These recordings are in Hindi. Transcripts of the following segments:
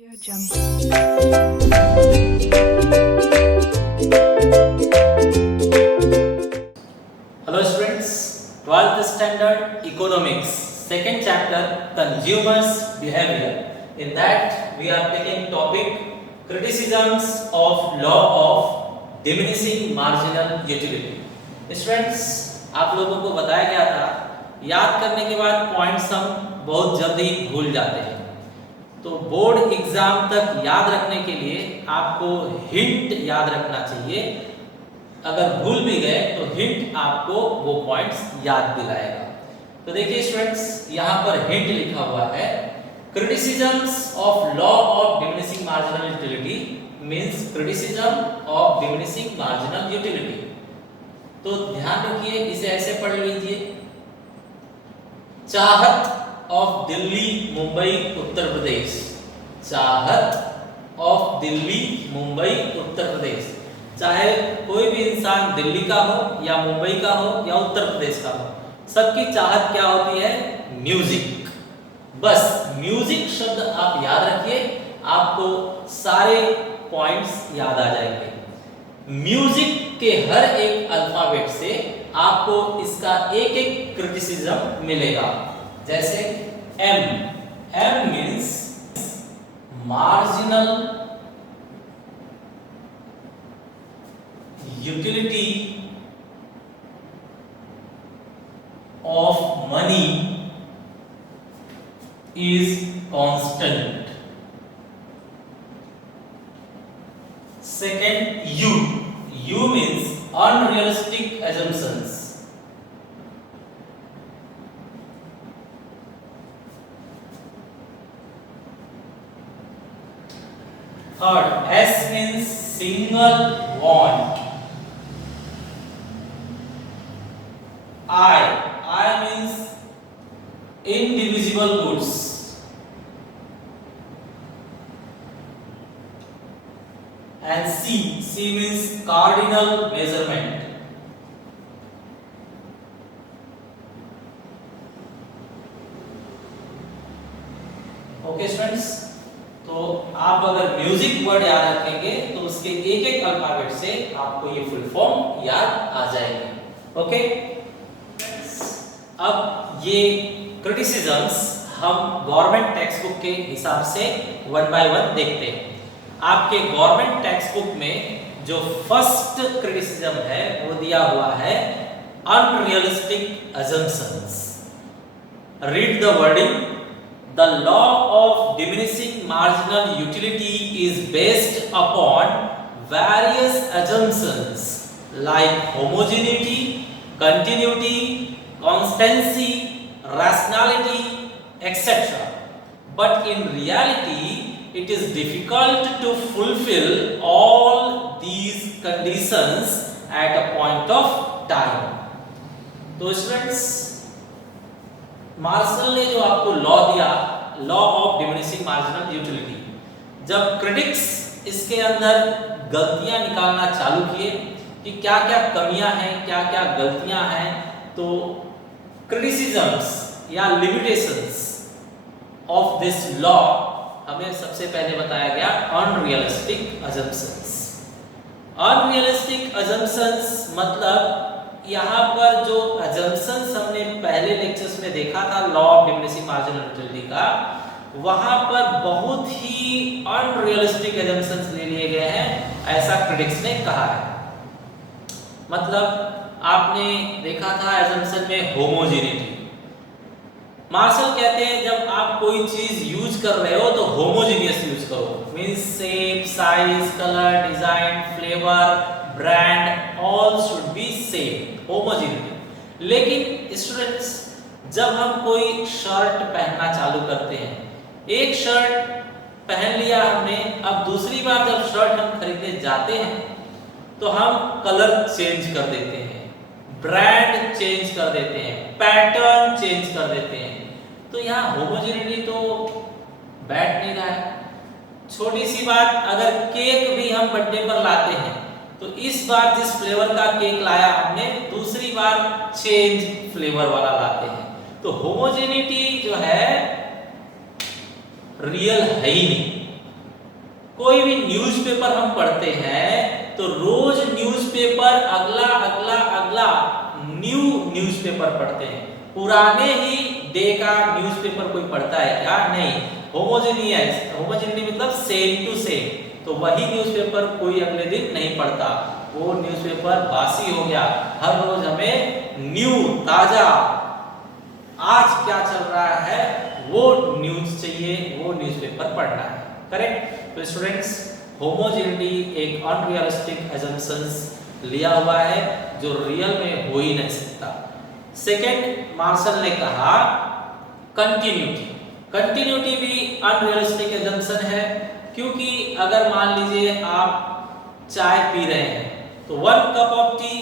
Audio Jungle. Hello students, 12th standard economics, second chapter consumers behavior. In that we are taking topic criticisms of law of diminishing marginal utility. Students, आप लोगों को बताया गया था, याद करने के बाद पॉइंट्स हम बहुत जल्दी भूल जाते हैं, तो बोर्ड एग्जाम तक याद रखने के लिए आपको हिंट याद रखना चाहिए। अगर भूल भी गए तो हिंट आपको वो पॉइंट्स याद दिलाएगा। तो देखिए स्टूडेंट्स, यहाँ पर हिंट लिखा हुआ है, criticisms of law of diminishing marginal utility means criticism of diminishing marginal utility. तो ध्यान रखिए, इसे ऐसे पढ़ लीजिए, चाहत ऑफ दिल्ली मुंबई उत्तर प्रदेश, चाहत ऑफ दिल्ली मुंबई उत्तर प्रदेश। चाहे कोई भी इंसान दिल्ली का हो या मुंबई का हो या उत्तर प्रदेश का हो, सबकी चाहत क्या होती है? म्यूजिक। बस म्यूजिक शब्द आप याद रखिए, आपको सारे पॉइंट्स याद आ जाएंगे। म्यूजिक के हर एक अल्फाबेट से आपको इसका एक एक क्रिटिसिज्म मिलेगा। जैसे M, M means marginal utility of money is constant. Second, U means unrealistic assumptions. Third, S means single want. I means indivisible goods. And C means cardinal measurement. Okay students, तो आप अगर म्यूजिक वर्ड याद रखेंगे तो उसके एक एक अल्फाबेट से आपको ये फुल फॉर्म याद आ जाएंगे। ओके, अब ये क्रिटिसिजम्स हम गवर्नमेंट टेक्स्ट बुक के हिसाब से वन बाय वन देखते हैं। आपके गवर्नमेंट टेक्स्ट बुक में जो फर्स्ट क्रिटिसिज्म है वो दिया हुआ है unrealistic assumptions. Read the wording. The law of diminishing marginal utility is based upon various assumptions like homogeneity, continuity, constancy, rationality, etc. But in reality, it is difficult to fulfill all these conditions at a point of time. तो स्टूडेंट्स, मार्शल ने जो आपको लॉ दिया, law of diminishing marginal utility, जब क्रिटिक्स इसके अंदर गलतियां निकालना चालू किए कि क्या क्या कमियां हैं, क्या क्या गलतियां हैं, तो क्रिटिसिजम्स या लिमिटेशंस ऑफ दिस लॉ हमें सबसे पहले बताया गया अनरियलिस्टिक assumptions. अनरियलिस्टिक assumptions मतलब यहाँ पर जो assumptions हमने पहले लेक्चर्स में देखा था law of diminishing marginal utility का, वहां पर बहुत ही अनरियलिस्टिक assumptions ले लिए गए हैं, ऐसा क्रिटिक्स ने कहा है। मतलब आपने देखा था assumption में होमोजेनिटी। मार्शल कहते हैं जब आप कोई चीज यूज कर रहे हो तो होमोजेनियस यूज करो, means shape, size, colour, design, flavour, brand all should be same, homogeneity. लेकिन स्टूडेंट्स, जब हम कोई शर्ट पहनना चालू करते हैं, एक शर्ट पहन लिया हमने, अब दूसरी बार जब शर्ट हम खरीदने जाते हैं तो हम कलर चेंज कर देते हैं, ब्रांड चेंज कर देते हैं, पैटर्न चेंज कर देते हैं। तो यहाँ होमोजेनिटी तो बैठ नहीं रहा है। छोटी सी बात, अगर केक भी हम बर्थडे पर लाते हैं तो इस बार जिस फ्लेवर का केक लाया हमने, दूसरी बार चेंज फ्लेवर वाला लाते हैं। तो होमोजेनिटी जो है रियल है ही नहीं। कोई भी न्यूज़पेपर हम पढ़ते हैं तो रोज न्यूज़पेपर अगला अगला अगला न्यू न्यूज़पेपर पढ़ते हैं। पुराने ही डे का न्यूज़पेपर कोई पढ़ता है क्या? नहीं। होमोजेनिटी मतलब सेम टू सेम, तो वही न्यूज़पेपर कोई अगले दिन नहीं पढ़ता, वो न्यूज़पेपर बासी हो गया। हर रोज हमें न्यू ताजा आज क्या चल रहा है वो न्यूज़ चाहिए, वो न्यूज़पेपर पढ़ना है। करेक्ट? तो स्टूडेंट्स, होमोजेनिटी एक अनरियलिस्टिक असम्पशंस लिया हुआ है जो रियल में हो ही नहीं सकता। सेकंड, मार्शल ने कहा कंटिन्यूटी। कंटिन्यूटी भी अनरियलिस्टिक असम्पशन है, क्योंकि अगर मान लीजिए आप चाय पी रहे हैं तो 1 कप ऑफ टी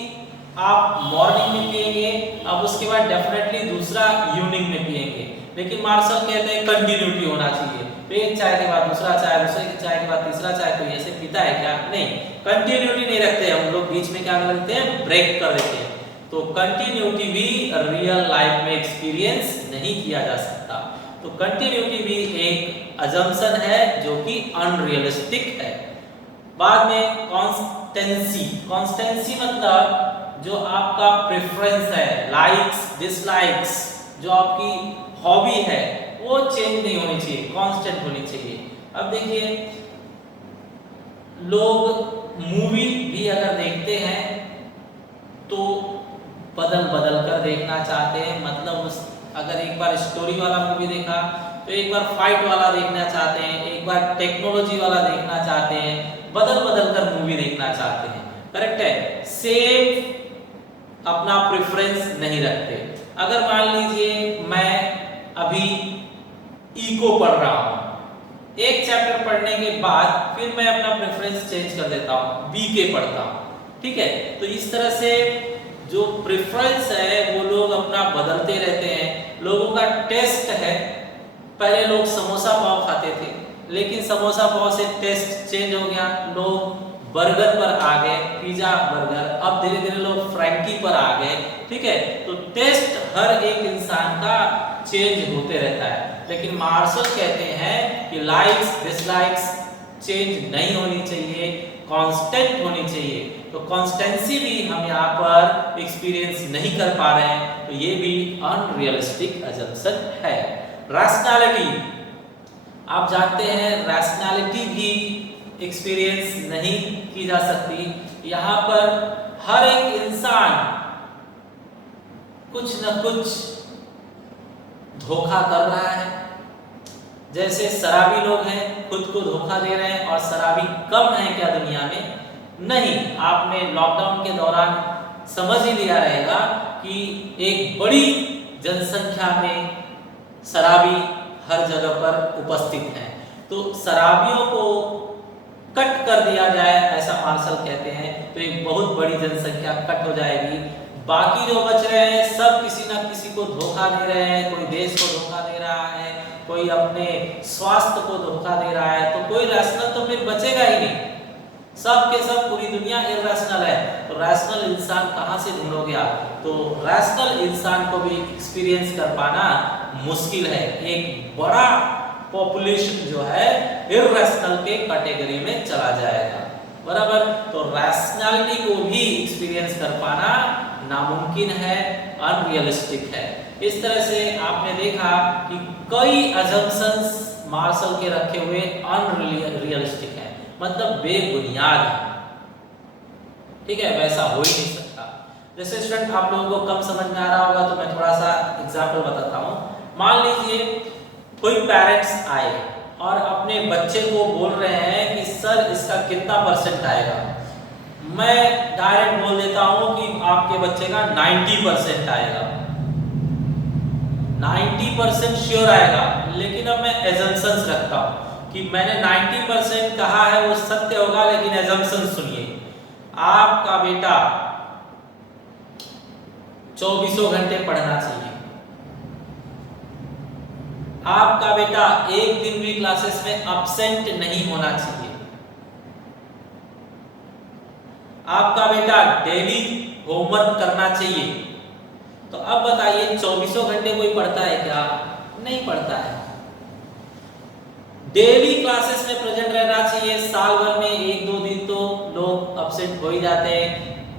आप मॉर्निंग में पिएंगे, अब उसके बाद डेफिनेटली दूसरा इवनिंग में पिएंगे, लेकिन मार्शल कहते हैं कंटिन्यूटी होना चाहिए। तो एक चाय के बाद दूसरा चाय, दूसरे चाय के बाद तीसरा चाय, कोई ऐसे पीता है क्या? नहीं, कंटिन्यूटी नहीं रखते हम लोग, बीच में क्या करते हैं? ब्रेक कर देते हैं। तो कंटिन्यूटी भी रियल लाइफ में एक्सपीरियंस नहीं किया जा सकता। तो कंटिन्यूटी भी एक अजम्पशन है जो कि अनरियलिस्टिक है। बाद में कॉन्स्टेंसी। कॉन्स्टेंसी मतलब जो आपका प्रेफरेंस है, लाइक्स डिसलाइक्स, जो आपकी हॉबी है, वो चेंज नहीं होनी चाहिए, कांस्टेंट होनी चाहिए। अब देखिए, लोग मूवी भी अगर देखते हैं तो बदल बदल कर देखना चाहते हैं, मतलब अगर एक बार स्टोरी वाला मूवी देखा तो एक बार फाइट वाला देखना चाहते हैं, एक बार टेक्नोलॉजी वाला देखना चाहते हैं, बदल बदल कर मूवी देखना चाहते हैं। करेक्ट है? सेम अपना प्रेफरेंस नहीं रखते। अगर मान लीजिए मैं अभी इको पढ़ रहा हूं, एक चैप्टर पढ़ने के बाद फिर मैं अपना प्रेफरेंस चेंज कर देता हूं, बीके पढ़ता हूं। ठीक है? तो इस तरह से जो प्रेफरेंस है वो लोग अपना बदलते रहते हैं। लोगों का टेस्ट है, पहले लोग समोसा पाव खाते थे, लेकिन समोसा पाव से टेस्ट चेंज हो गया, लोग बर्गर पर आ गए, पिज्जा बर्गर, अब धीरे धीरे लोग फ्रैंकी पर आ गए। ठीक है? तो टेस्ट हर एक इंसान का चेंज होते रहता है, लेकिन मार्शल कहते हैं कि लाइक्स डिसलाइक्स चेंज नहीं होनी चाहिए, कांस्टेंट होनी चाहिए। तो कांस्टेंसी भी हम यहाँ पर एक्सपीरियंस नहीं कर पा रहे हैं, तो ये भी अनरियलिस्टिक असम्पशन है। रैशनैलिटी, आप जानते हैं रैशनैलिटी भी एक्सपीरियंस नहीं की जा सकती। यहाँ पर हर एक इंसान कुछ न कुछ धोखा कर रहा है। जैसे शराबी लोग हैं, खुद को धोखा दे रहे हैं, और शराबी कम है क्या दुनिया में? नहीं। आपने लॉकडाउन के दौरान समझ ही लिया रहेगा कि एक बड़ी जनसंख्या में शराबी हर जगह पर उपस्थित हैं। तो शराबियों को कट कर दिया जाए, ऐसा मार्शल कहते हैं, तो एक बहुत बड़ी जनसंख्या कट हो जाएगी। बाकी जो बच रहे हैं सब किसी न किसी को धोखा दे रहे हैं, कोई देश को धोखा दे रहा है, कोई अपने स्वास्थ्य को धोखा दे रहा है, तो कोई रैशनल तो फिर बचेगा ही नहीं। सब के सब, पूरी दुनिया इरैशनल है, तो रैशनल इंसान कहाँ से ढूंढोगे आप? तो रैशनल इंसान को भी एक्सपीरियंस कर पाना मुश्किल है। एक बड़ा पॉपुलेशन जो है इरैशनल के कैटेगरी में चला जाएगा, बराबर। तो रैशनैलिटी को भी एक्सपीरियंस कर पाना नामुमकिन है, अनरियलिस्टिक है। इस तरह से आपने देखा कि कई असम्पशंस मार्शल के रखे हुए अनरियलिस्टिक है, मतलब बेबुनियाद है। ठीक है? वैसा हो ही नहीं सकता। जैसे स्टूडेंट, आप लोगों को कम समझ में आ रहा होगा तो मैं थोड़ा सा एग्जाम्पल बताता हूँ। मान लीजिए कोई पेरेंट्स आए और अपने बच्चे को बोल रहे हैं कि सर इसका कितना परसेंट आएगा। मैं डायरेक्ट बोल देता हूँ कि आपके बच्चे का 90% आएगा, 90% श्योर आएगा। लेकिन अब मैं एजम्पशंस रखता हूँ कि मैंने 90% कहा है वो सत्य होगा, लेकिन एजम्पशन सुनिए। आपका बेटा 24 घंटे पढ़ना चाहिए, आपका बेटा एक दिन भी क्लासेस में एब्सेंट नहीं होना चाहिए, आपका बेटा डेली होमवर्क करना चाहिए। तो अब बताइए 24 घंटे कोई पढ़ता है क्या? नहीं पढ़ता है। डेली क्लासेस में प्रेजेंट रहना चाहिए,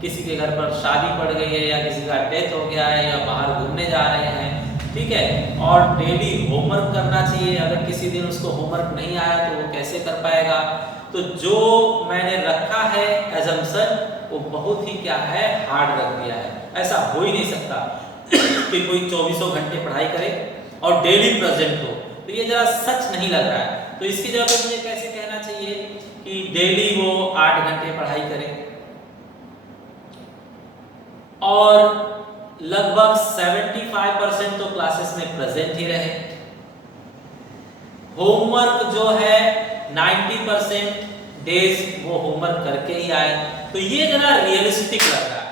किसी के घर पर शादी पड़ गई है या किसी का डेथ हो गया है या बाहर घूमने जा रहे हैं, ठीक है, और डेली होमवर्क करना चाहिए। अगर किसी दिन उसको होमवर्क नहीं आया तो वो कैसे कर पाएगा। तो जो मैंने रखा है एजम्पशन वो बहुत ही क्या है, हार्ड रख दिया है। ऐसा हो ही नहीं सकता कि कोई 24 घंटे पढ़ाई करे और डेली प्रेजेंट हो, तो ये जरा सच नहीं लग रहा है। तो इसकी जगह पर मुझे कैसे कहना चाहिए कि डेली वो 8 घंटे पढ़ाई करे और लगभग 75% तो क्लासेस में प्रेजेंट ही रहे। होमवर्क जो है 90% डेज वो होमवर्क करके ही आए। तो ये जरा रियलिस्टिक लग रहा है।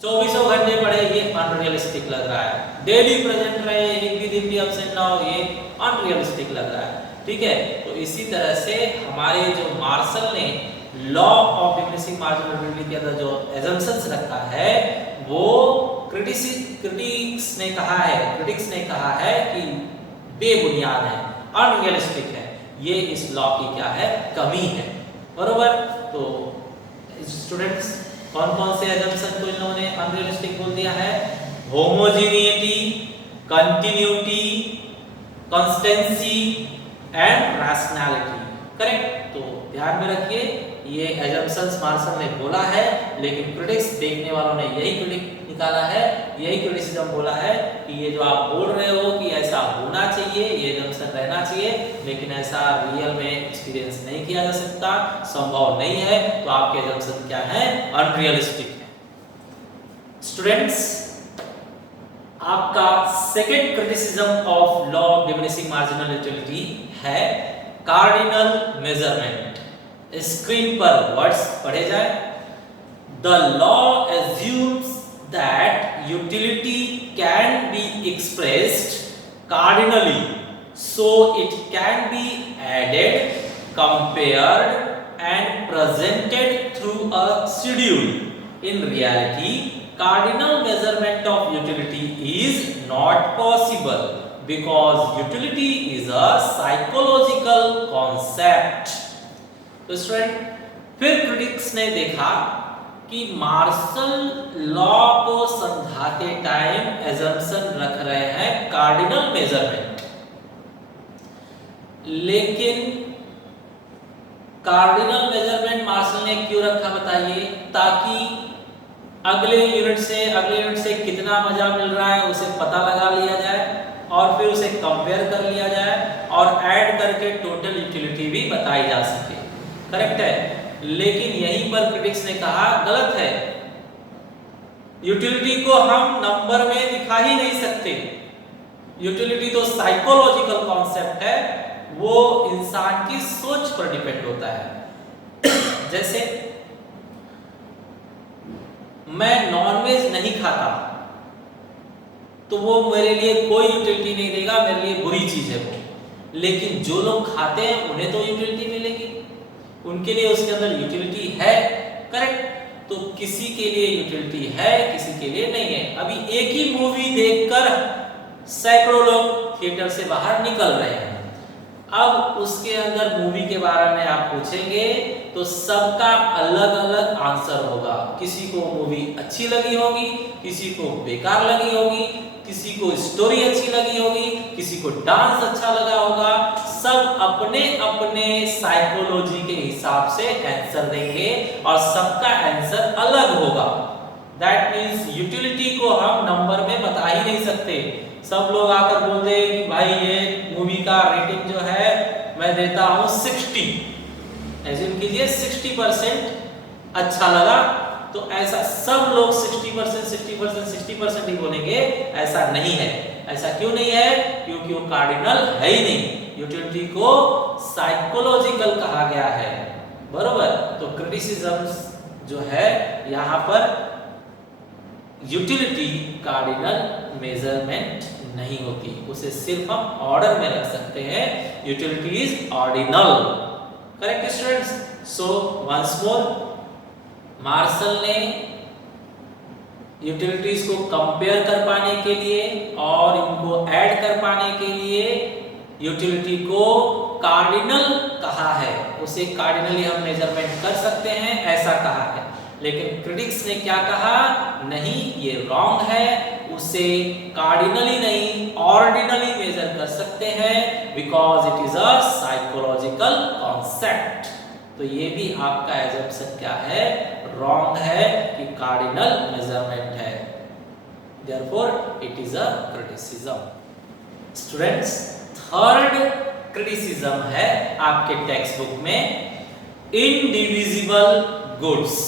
24 घंटे पढ़े ये अनरियलिस्टिक लग रहा है। डेली प्रेजेंट रहे, एक भी दिन भी एब्सेंट ना हो, ये अनरियलिस्टिक लग रहा है, ठीक है। तो इसी तरह से हमारे जो मार्शल ने law of diminishing marginal utility के अंदर जो एजम्पशंस रखा है वो क्रिटिक्स ने कहा है कि बेबुनियाद है, अनरियलिस्टिक है। ये इस लॉ की क्या है, कमी है, बरोबर। तो स्टूडेंट्स कौन कौन से एजम्पशन को इन लोगों ने अनरियलिस्टिक बोल दिया है? Homogeneity, continuity, consistency and rationality, correct. तो ध्यान में रखिए ये एजम्पशंस मार्शल ने बोला है, लेकिन क्रिटिक्स देखने वालों ने यही निकाला है, यही क्रिटिसिज्म बोला है कि ये जो आप बोल रहे हो कि ऐसा होना चाहिए, ये एजम्पशन रहना चाहिए, लेकिन ऐसा रियल में एक्सपीरियंस नहीं किया जा सकता, संभव नहीं है। तो आपके एजम्पशन क्या है, अनरियलिस्टिक है। स्टूडेंट्स आपका second criticism of law of diminishing marginal utility है कार्डिनल मेजरमेंट। स्क्रीन पर वर्ड्स पढ़े जाए। The law assumes that utility can be expressed cardinally, so it can be added, compared and presented through a schedule. In reality, cardinal measurement of utility is not possible because utility is a psychological concept. तो स्टूडेंट फिर क्रिटिक्स ने देखा कि मार्शल लॉ को समझाते टाइम एजम्पशन रख रहे हैं कार्डिनल मेजरमेंट, लेकिन कार्डिनल मेजरमेंट मार्शल ने क्यों रखा बताइए? ताकि अगले यूनिट से कितना मजा मिल रहा है उसे पता लगा लिया जाए और फिर उसे कंपेयर कर लिया जाए और ऐड करके टोटल यूटिलिटी भी बताई जा सके, करेक्ट है। लेकिन यहीं पर क्रिटिक्स ने कहा गलत है, यूटिलिटी को हम नंबर में दिखा ही नहीं सकते। यूटिलिटी तो साइकोलॉजिकल कॉन्सेप्ट है, वो इंसान की सोच पर डिपेंड होता है। जैसे मैं नॉनवेज नहीं खाता तो वो मेरे लिए कोई यूटिलिटी नहीं देगा, मेरे लिए बुरी चीज है वो। लेकिन जो लोग खाते हैं उन्हें तो यूटिलिटी मिलेगी, उनके लिए उसके अंदर यूटिलिटी है, करेक्ट। तो किसी के लिए यूटिलिटी है, किसी के लिए नहीं है। अभी एक ही मूवी देखकर सैकड़ों लोग थिएटर से बाहर निकल रहे हैं। अब उसके अंदर मूवी के बारे में आप पूछेंगे तो सबका अलग अलग आंसर होगा। किसी को मूवी अच्छी लगी होगी, किसी को बेकार लगी होगी, किसी को स्टोरी अच्छी लगी होगी, किसी को डांस अच्छा लगा होगा। सब अपने अपने साइकोलॉजी के हिसाब से आंसर देंगे और सबका आंसर अलग होगा। दैट मींस यूटिलिटी को हम नंबर में बता ही नहीं सकते। सब लोग आकर बोलते हैं कि भाई ये मूवी का रेटिंग जो है मैं देता हूं 60, एज्यूम कीजिए 60% अच्छा लगा, तो ऐसा सब लोग 60% ही बोलेंगे, ऐसा नहीं है। ऐसा क्यों नहीं है? क्योंकि वो कार्डिनल है ही नहीं। यूटिलिटी को साइकोलॉजिकल कहा गया है, बरोबर। तो क्रिटिसिज्म्स जो है यहाँ पर यूटिलिटी कार्डिनल मेजरमेंट नहीं होती, उसे सिर्फ हम ऑर्डर में रख सकते हैं। Utility is ordinal, correct students. So once more, Marshall ने यूटिलिटीज को कंपेयर कर पाने के लिए और इनको ऐड कर पाने के लिए यूटिलिटी को कार्डिनल कहा है। उसे कार्डिनली हम मेजरमेंट कर सकते हैं, ऐसा कहा है। लेकिन क्रिटिक्स ने क्या कहा, नहीं ये रॉन्ग है, उसे कार्डिनली नहीं ऑर्डिनली मेजर कर सकते हैं because it is a psychological concept. तो ये भी आपका एजम्पशन क्या है, रॉन्ग है कि कार्डिनल मेजरमेंट है, therefore it is a criticism. Students, third criticism है आपके टेक्स्ट बुक में indivisible goods.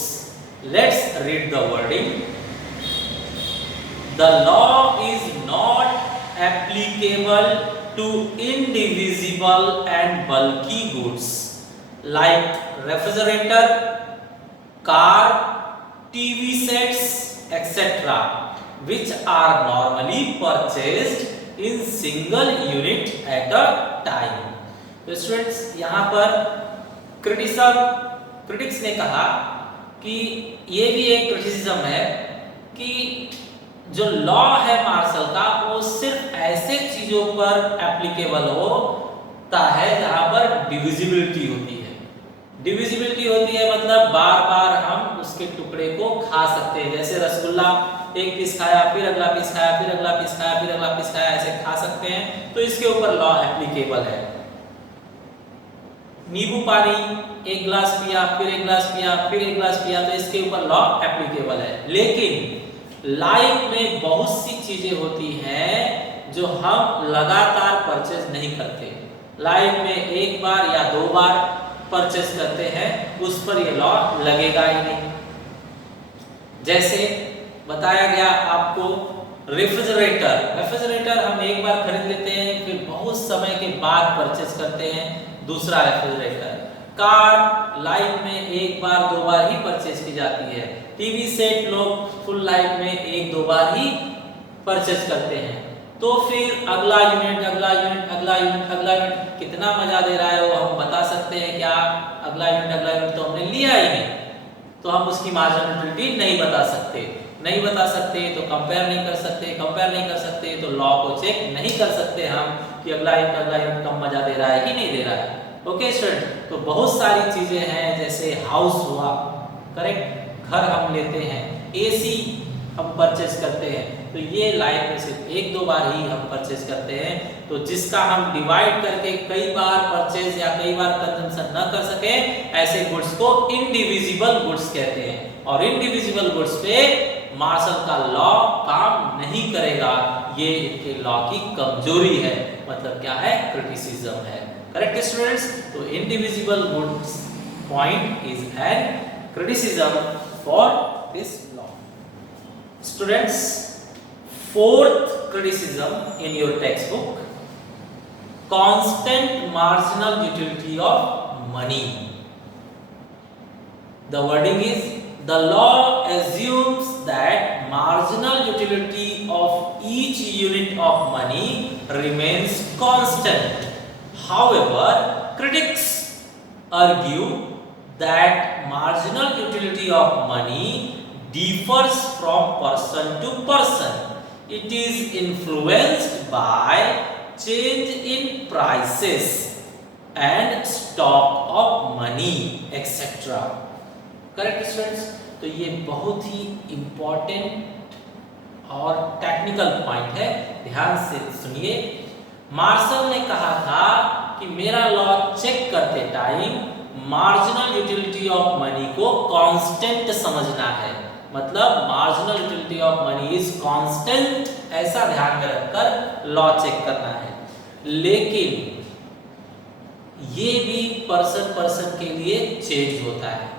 Let's read the wording. The law is not applicable to indivisible and bulky goods like refrigerator, car, TV sets, etc., which are normally purchased in single unit at a time. तो स्टूडेंट्स, यहाँ पर क्रिटिक्स ने कहा कि ये भी एक क्रिटिसिज्म है कि जो लॉ है मार्शल का वो सिर्फ ऐसे चीजों पर एप्लीकेबल होता है जहां पर डिविजिबिलिटी होती है। डिविजिबिलिटी होती है मतलब बार बार हम उसके टुकड़े को खा सकते हैं, जैसे रसगुल्ला एक पीस खाया, फिर अगला पीस खाया, फिर अगला पीस खाया, फिर अगला पीस खाया, ऐसे खा सकते हैं, तो इसके ऊपर लॉ एप्लीकेबल है। नींबू पानी एक गिलास पिया, फिर एक गिलास पिया, फिर एक गिलास पिया, तो इसके ऊपर लॉ एप्लीकेबल है। लेकिन लाइफ में बहुत सी चीजें होती हैं जो हम लगातार परचेज नहीं करते, लाइफ में एक बार या दो बार परचेज करते हैं, उस पर ये लॉ लगेगा ही नहीं। जैसे बताया गया आपको रेफ्रिजरेटर हम एक बार खरीद लेते हैं, फिर बहुत समय के बाद परचेज करते हैं दूसरा रेफ्रिजरेटर। कार लाइफ में एक बार दो बार ही परचेज की जाती है। टीवी सेट लोग फुल लाइफ में एक दो बार ही परचेज करते हैं। तो फिर अगला यूनिट, अगला यूनिट, अगला यूनिट, अगला यूनिट कितना मजा दे रहा है वो हम बता सकते हैं क्या? अगला यूनिट तो हमने लिया ही नहीं, तो हम उसकी मार्जिनल यूटिलिटी नहीं बता सकते। नहीं बता सकते तो कंपेयर नहीं कर सकते, कंपेयर नहीं कर सकते तो लॉ को चेक नहीं कर सकते हम कि अगला यूनिट कम मजा दे रहा है कि नहीं दे रहा है। ओके स्टूडेंट, तो बहुत सारी चीजें हैं, जैसे हाउस हुआ, करेक्ट, घर हम लेते हैं, एसी हम परचेज करते हैं, तो ये लाइफ में सिर्फ एक दो बार ही हम परचेज करते हैं। तो जिसका हम डिवाइड करके कई बार परचेज या कई बार कंजम्पशन न कर सके, ऐसे गुड्स को इनडिविजिबल गुड्स कहते हैं। और इनडिविजिबल गुड्स पे मार्शल का लॉ काम नहीं करेगा, ये इनके लॉ की कमजोरी है, मतलब क्या है, क्रिटिसिज्म है। करेक्ट स्टूडेंट्स, तो indivisible goods point is an criticism for this law. Students, fourth criticism in your textbook, constant marginal utility of money. The wording is, the law assumes that marginal utility of each unit of money remains constant. However, critics argue that marginal utility of money differs from person to person. It is influenced by change in prices and stock of money, etc. Correct students? तो ये बहुत ही important और टेक्निकल पॉइंट है, ध्यान से सुनिए। मार्शल ने कहा था कि मेरा लॉ चेक करते time marginal utility of money को कांस्टेंट समझना है, मतलब marginal utility of money is constant, ऐसा ध्यान में रखकर लॉ चेक करना है। लेकिन ये भी पर्सन के लिए चेंज होता है।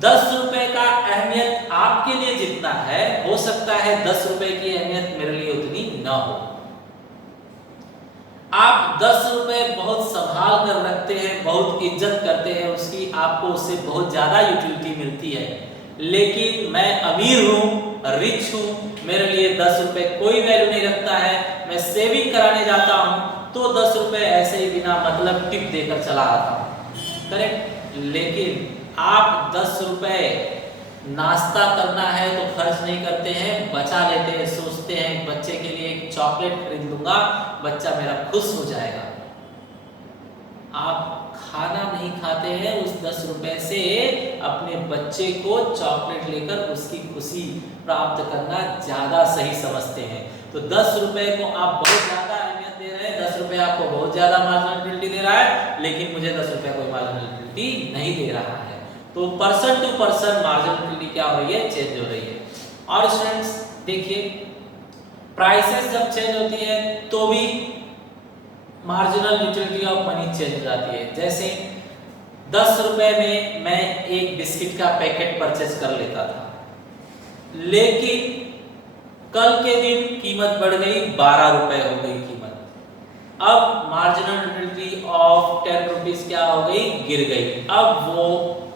10 रुपए का अहमियत आपके लिए जितना है, हो सकता है 10 रुपए की अहमियत मेरे लिए उतनी न हो। आप 10 रुपए बहुत संभाल कर रखते हैं, बहुत इज्जत करते हैं उसकी, आपको उससे बहुत ज्यादा यूटिलिटी मिलती है। लेकिन मैं अमीर हूँ, रिच हूँ, मेरे लिए 10 रुपए कोई वैल्यू नहीं रखता है, मैं सेविंग कराने जाता हूँ तो 10 रुपए ऐसे ही बिना मतलब टिप देकर चला आता हूँ। करेक्ट? लेकिन आप 10 रुपए नाश्ता करना है तो खर्च नहीं करते हैं, बचा लेते हैं, सोचते हैं बच्चे के लिए एक चॉकलेट खरीद लूंगा, बच्चा मेरा खुश हो जाएगा। आप खाना नहीं खाते हैं, उस 10 रुपए से अपने बच्चे को चॉकलेट लेकर उसकी खुशी प्राप्त करना ज्यादा सही समझते हैं। तो 10 रुपए को आप बहुत ज्यादा अहमियत दे रहे हैं, 10 रुपए आपको बहुत ज्यादा मार्जिनलिटी दे रहा है, लेकिन मुझे 10 रुपए कोई मार्जिनलिटी नहीं दे रहा है। तो पर्सन टू पर्सन मार्जिनलिटी क्या हो रही है, चेंज हो रही है। और स्टूडेंट्स देखिए, प्राइसेस जब चेंज होती है तो भी marginal utility of money change हो जाती है। जैसे 10 रुपए में मैं एक बिस्किट का पैकेट परचेज कर लेता था, लेकिन कल के दिन कीमत बढ़ गई, 12 रुपए हो गई कीमत। अब मार्जिनल यूटिलिटी ऑफ 10 रुपीज क्या हो गई, गिर गई। अब वो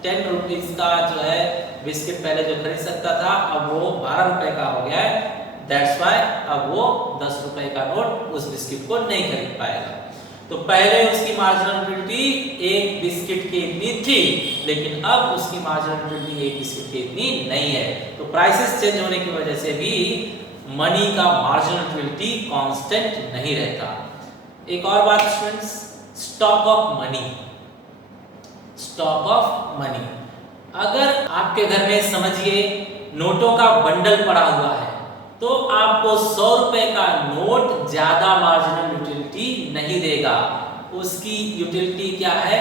10 रुपीज का जो है बिस्किट पहले जो खरीद सकता था, अब वो 12 रुपए का हो गया है। दैट्स वाई अब वो 10 रुपए का नोट उस बिस्किट को नहीं खरीद पाएगा। तो पहले उसकी मार्जिनल यूटिलिटी एक बिस्किट की इतनी थी, लेकिन अब उसकी मार्जिनल यूटिलिटी एक बिस्किट की इतनी नहीं है। तो प्राइसेस चेंज होने की वजह से भी मनी का मार्जिनल यूटिलिटी कांस्टेंट नहीं रहता। एक और बात students, stock of money. Stock of money, अगर आपके घर में समझिए नोटों का बंडल पड़ा हुआ है, तो आपको 100 रुपए का नोट ज्यादा मार्जिनल यूटिलिटी नहीं देगा। उसकी यूटिलिटी क्या है,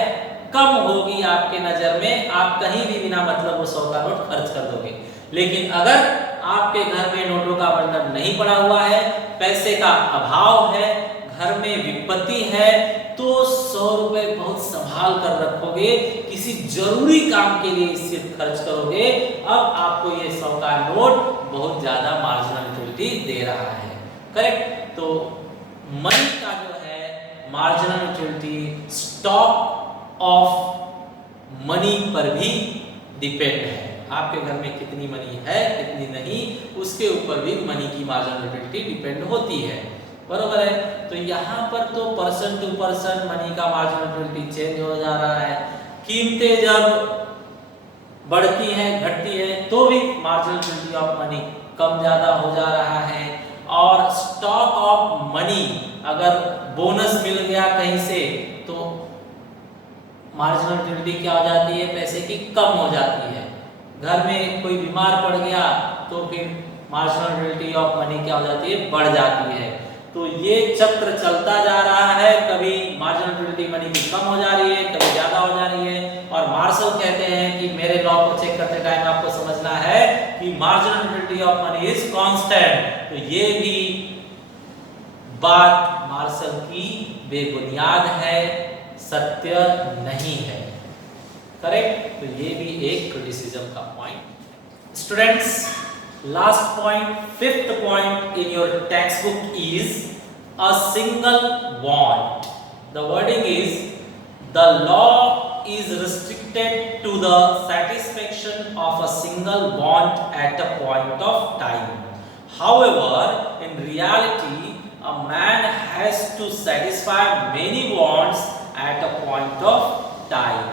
कम होगी आपके नजर में। आप कहीं भी बिना मतलब वो 100 का नोट खर्च कर दोगे। लेकिन अगर आपके घर में नोटों का बंडल नहीं पड़ा हुआ है, पैसे का अभाव है, घर में विपत्ति है, तो 100 रुपए बहुत संभाल कर रखोगे, किसी जरूरी काम के लिए सिर्फ खर्च करोगे। अब आपको ये 100 का नोट बहुत ज्यादा मार्जिनल यूटिलिटी दे रहा है। करेक्ट। तो मनी का जो है marginal utility stock of money पर भी डिपेंड है। आपके घर में कितनी मनी है, कितनी नहीं, उसके ऊपर भी मनी की मार्जिनल यूटिलिटी डिपेंड होती है। बरोबर है। तो यहाँ पर तो पर्सन टू पर्सन मनी का मार्जिनल यूटिलिटी चेंज हो जा रहा है। कीमतें जब बढ़ती हैं, घटती है, तो भी मार्जिनल यूटिलिटी ऑफ मनी कम ज्यादा हो जा रहा है। और स्टॉक ऑफ मनी, अगर बोनस मिल गया कहीं से, तो मार्जिनल यूटिलिटी क्या हो जाती है, पैसे की कम हो जाती है। घर में कोई बीमार पड़ गया तो फिर मार्जिनल यूटिलिटी ऑफ मनी क्या हो जाती है, बढ़ जाती है। तो ये चक्र चलता जा रहा है, कभी मार्जिनल यूटिलिटी मनी की कम हो जा रही है, कभी ज्यादा हो जा रही है। और मार्शल कहते हैं कि मेरे लॉ को चेक करते टाइम आपको समझना है कि marginal utility of money is constant. तो ये भी बात मार्शल की बेबुनियाद है, सत्य नहीं है। करेक्ट। तो ये भी एक क्रिटिसिज्म का point. Students, last point, fifth point in your textbook is a single want. The wording is, the law is restricted to the satisfaction of a single want at a point of time. However, in reality, a man has to satisfy many wants at a point of time.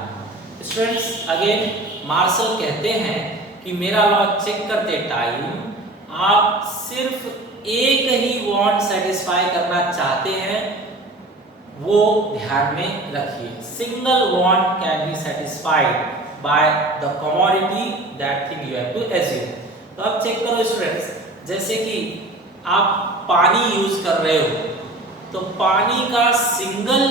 Students, again Marshall कहते हैं कि मेरा लॉ चेक करते टाइम आप सिर्फ एक ही वांट सेटिस्फाई करना चाहते हैं, वो ध्यान में रखिए। Single want can be satisfied by the commodity that thing you have to assume. तो अब चेक करो स्टूडेंट्स, जैसे कि आप पानी यूज कर रहे हो, तो पानी का सिंगल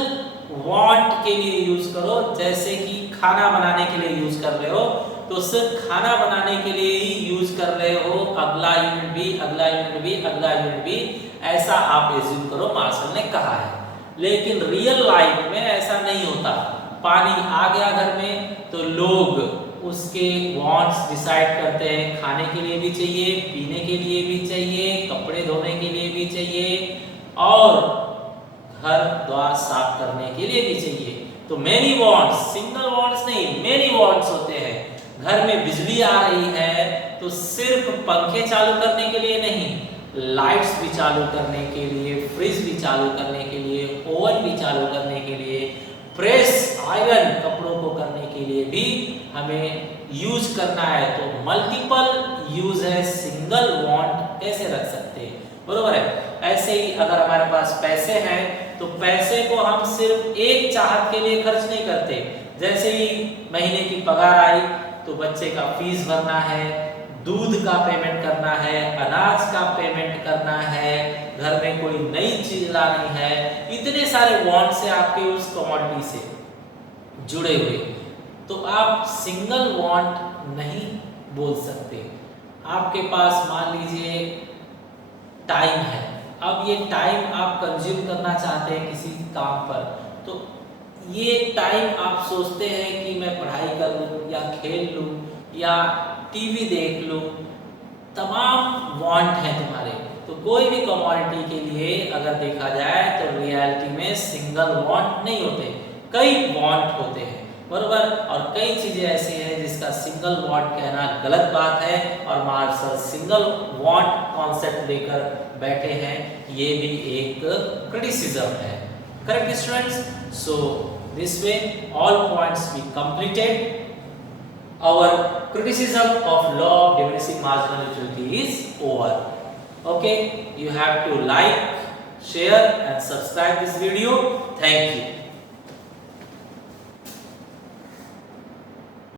वांट के लिए यूज करो। जैसे कि खाना बनाने के लिए यूज कर रहे हो, तो सिर्फ खाना बनाने के लिए ही यूज कर रहे हो, अगला यूनिट भी, अगला यूनिट भी, अगला यूनिट भी, ऐसा आप एज्यूम करो, मार्शल ने कहा है। लेकिन रियल लाइफ में ऐसा नहीं होता। पानी आ गया घर में तो लोग उसके वांट्स डिसाइड करते हैं, खाने के लिए भी चाहिए, पीने के लिए भी चाहिए, कपड़े धोने के लिए भी चाहिए, और घर द्वार साफ करने के लिए भी चाहिए। तो मेनी वांट्स, सिंगल वांट्स नहीं, मेनी वांट्स होते हैं। घर में बिजली आ रही है तो सिर्फ पंखे चालू करने के लिए नहीं, लाइट्स भी चालू करने के लिए, फ्रिज भी चालू करने के लिए, ओवन भी चालू करने के लिए, प्रेस आयरन कपड़ों को करने के लिए भी हमें यूज करना है। तो मल्टीपल यूज है, सिंगल वांट कैसे रख सकते हैं, बरोबर है। ऐसे ही अगर हमारे पास पैसे हैं तो पैसे को हम सिर्फ एक चाहत के लिए खर्च नहीं करते। जैसे ही महीने की पगार आई तो बच्चे का फीस भरना है, दूध का पेमेंट करना है, अनाज का पेमेंट करना है, घर में कोई नई चीज लानी है, इतने सारे वांट्स है आपके उस कमोडिटी से जुड़े हुए, तो आप सिंगल वांट नहीं बोल सकते। आपके पास मान लीजिए टाइम है, अब ये टाइम आप कंज्यूम करना चाहते हैं किसी काम पर, तो ये टाइम आप सोचते हैं कि मैं पढ़ाई कर लूँ या खेल लूँ या टीवी देख लूँ, तमाम वांट हैं तुम्हारे। तो कोई भी कमोडिटी के लिए अगर देखा जाए तो रियलिटी में सिंगल वांट नहीं होते, कई वांट होते हैं, बरोबर। और कई चीजें ऐसी हैं जिसका सिंगल वांट कहना गलत बात है, और मार्शल सिंगल वांट कॉन्सेप्ट लेकर बैठे हैं, ये भी एक क्रिटिसिज्म है। Correct students? So this way all points be completed. Our criticism of law of diminishing marginal utility is over. Okay, you have to like, share and subscribe this video. Thank you.